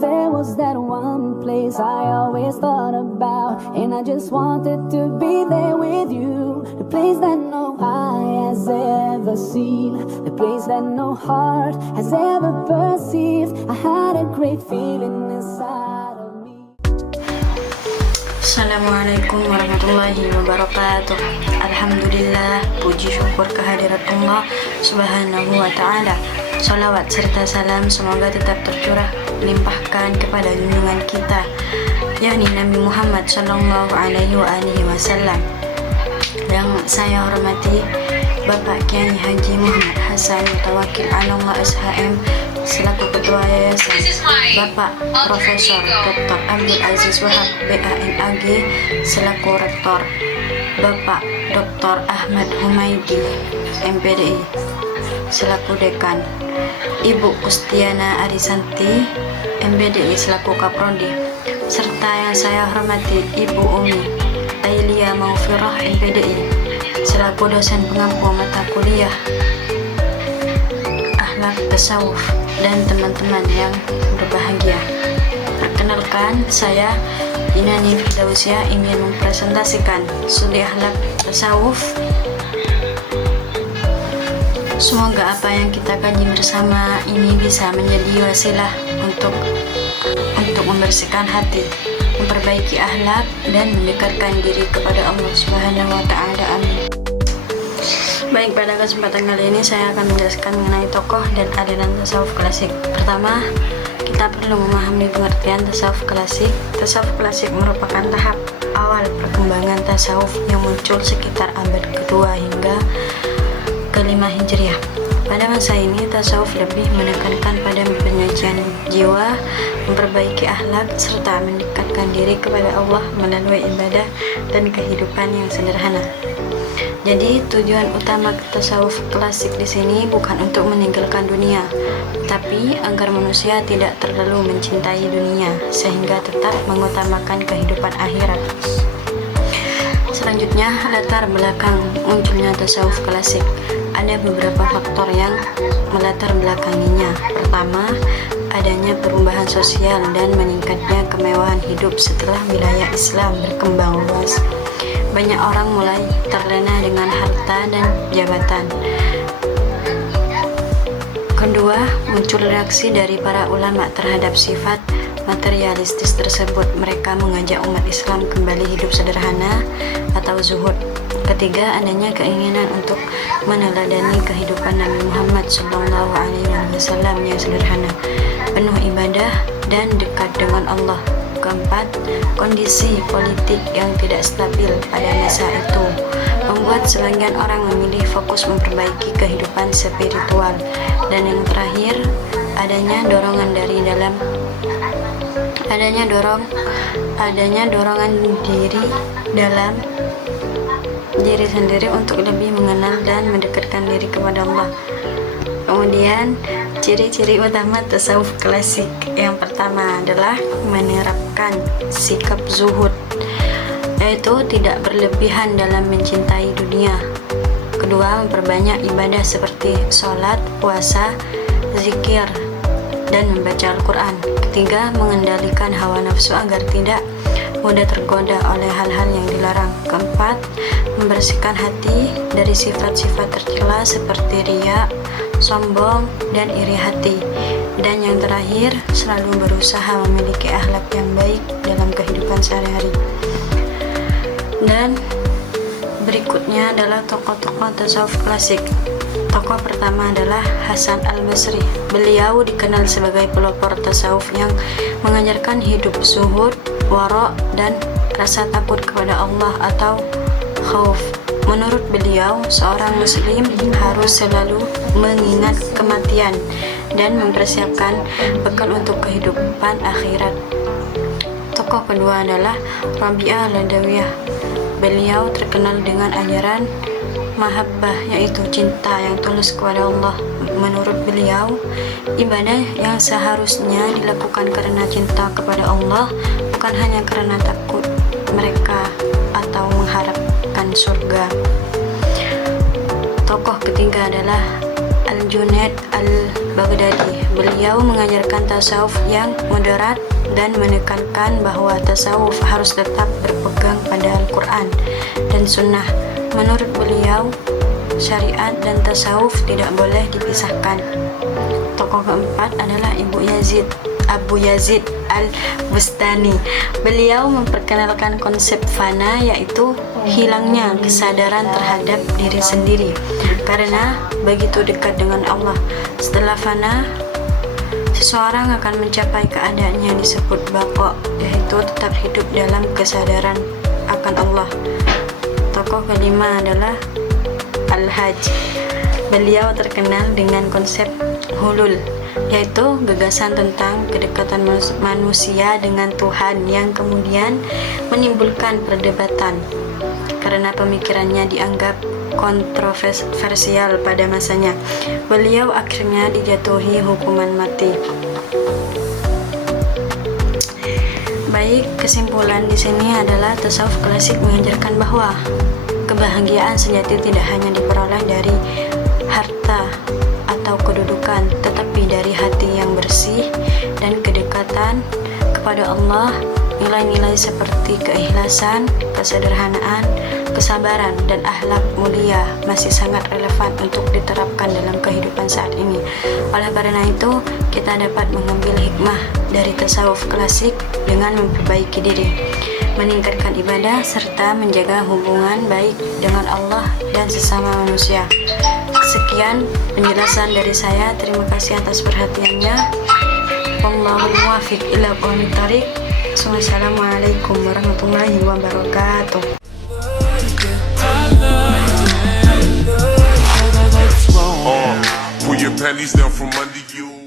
there was that one place I always thought about, and I just wanted to be there with you. The place that no eye has ever seen, the place that no heart has ever perceived. I had a great feeling inside of me. Assalamualaikum warahmatullahi wabarakatuh. Alhamdulillah, puji syukur kehadirat Allah subhanahu wa ta'ala. Salawat serta salam semoga tetap tercurah melimpahkan kepada junjungan kita, yakni Nabi Muhammad sallallahu alaihi wasallam. Yang saya hormati Bapak Kiai Haji Muhammad Hasan Mutawakil Anallah SHM selaku Ketua Yayasan, Bapak Profesor Dr. Abdul Aziz Wahab BAMAG selaku Rektor, Bapak Dr. Ahmad Humaydi MPDI selaku Dekan, Ibu Kustiana Arisanti MPDI selaku Kaprodi, serta yang saya hormati Ibu Umi Ailia Maufirah MPDI selaku dosen pengampu mata kuliah Akhlak Tasawuf, dan teman-teman yang berbahagia. Perkenalkan, saya Inani Firdausia ingin mempresentasikan studi Akhlak Tasawuf. Semoga apa yang kita kaji bersama ini bisa menjadi wasilah untuk membersihkan hati, memperbaiki akhlak, dan mendekatkan diri kepada Allah Subhanahu wa ta'ala. Amin. Baik, pada kesempatan kali ini saya akan menjelaskan mengenai tokoh dan aliran tasawuf klasik. Pertama, kita perlu memahami pengertian tasawuf klasik. Tasawuf klasik merupakan tahap awal perkembangan tasawuf yang muncul sekitar abad kedua hingga ke-5 Hijriah. Pada masa ini, tasawuf lebih menekankan pada penyucian jiwa, memperbaiki akhlak, serta mendekatkan diri kepada Allah melalui ibadah dan kehidupan yang sederhana. Jadi, tujuan utama tasawuf klasik di sini bukan untuk meninggalkan dunia, tapi agar manusia tidak terlalu mencintai dunia sehingga tetap mengutamakan kehidupan akhirat. Selanjutnya, latar belakang munculnya tasawuf klasik. Ada beberapa faktor yang melatar belakanginya. Pertama, adanya perubahan sosial dan meningkatnya kemewahan hidup setelah wilayah Islam berkembang luas. Banyak orang mulai terlena dengan harta dan jabatan. Kedua, muncul reaksi dari para ulama terhadap sifat materialistis tersebut. Mereka mengajak umat Islam kembali hidup sederhana atau zuhud. Ketiga, adanya keinginan untuk meneladani kehidupan Nabi Muhammad SAW yang sederhana, penuh ibadah, dan dekat dengan Allah. Keempat, kondisi politik yang tidak stabil pada masa itu membuat sebagian orang memilih fokus memperbaiki kehidupan spiritual. Dan yang terakhir, adanya dorongan dalam diri sendiri untuk lebih mengenal dan mendekatkan diri kepada Allah. Kemudian, ciri-ciri utama tasawuf klasik. Yang pertama adalah menerapkan sikap zuhud, yaitu tidak berlebihan dalam mencintai dunia. Kedua, memperbanyak ibadah seperti sholat, puasa, zikir, dan membaca Al-Quran. Ketiga, mengendalikan hawa nafsu agar tidak mudah tergoda oleh hal-hal yang dilarang. Keempat, membersihkan hati dari sifat-sifat tercela seperti riya, sombong, dan iri hati. Dan yang terakhir, selalu berusaha memiliki akhlak yang baik dalam kehidupan sehari-hari. Dan berikutnya adalah tokoh-tokoh tasawuf klasik. Tokoh pertama adalah Hasan Al-Basri. Beliau dikenal sebagai pelopor tasawuf yang mengajarkan hidup zuhud, wara', dan rasa takut kepada Allah atau khauf. Menurut beliau, seorang muslim harus selalu mengingat kematian dan mempersiapkan bekal untuk kehidupan akhirat. Tokoh kedua adalah Rabi'ah Al-Adawiyah. Beliau terkenal dengan ajaran mahabbah, yaitu cinta yang tulus kepada Allah. Menurut beliau, ibadah yang seharusnya dilakukan karena cinta kepada Allah, bukan hanya karena takut mereka atau mengharapkan surga. Tokoh ketiga adalah Al-Junaid Al-Baghdadi. Beliau mengajarkan tasawuf yang moderat dan menekankan bahwa tasawuf harus tetap berpegang pada Al-Quran dan Sunnah. Menurut beliau, syariat dan tasawuf tidak boleh dipisahkan. Tokoh keempat adalah Abu Yazid Al-Bustani. Beliau memperkenalkan konsep fana, yaitu hilangnya kesadaran terhadap diri sendiri karena begitu dekat dengan Allah. Setelah fana, seseorang akan mencapai keadaan yang disebut baqa, yaitu tetap hidup dalam kesadaran akan Allah. Tokoh kelima adalah Al-Hajj. Beliau terkenal dengan konsep hulul, yaitu gagasan tentang kedekatan manusia dengan Tuhan yang kemudian menimbulkan perdebatan karena pemikirannya dianggap kontroversial pada masanya. Beliau akhirnya dijatuhi hukuman mati. Baik, kesimpulan di sini adalah tasawuf klasik mengajarkan bahwa kebahagiaan sejati tidak hanya diperoleh dari harta atau kedudukan, tetapi dari hati yang bersih dan kedekatan kepada Allah. Nilai-nilai seperti keikhlasan, kesederhanaan, kesabaran, dan akhlak mulia masih sangat relevan untuk diterapkan dalam kehidupan saat ini. Oleh karena itu, kita dapat mengambil hikmah dari tasawuf klasik dengan memperbaiki diri, meningkatkan ibadah, serta menjaga hubungan baik dengan Allah dan sesama manusia. Sekian penjelasan dari saya. Terima kasih atas perhatiannya. Wallahul muwaffiq ila aqwamit thoriq. Assalamualaikum warahmatullahi wabarakatuh. Pull your panties down from under you.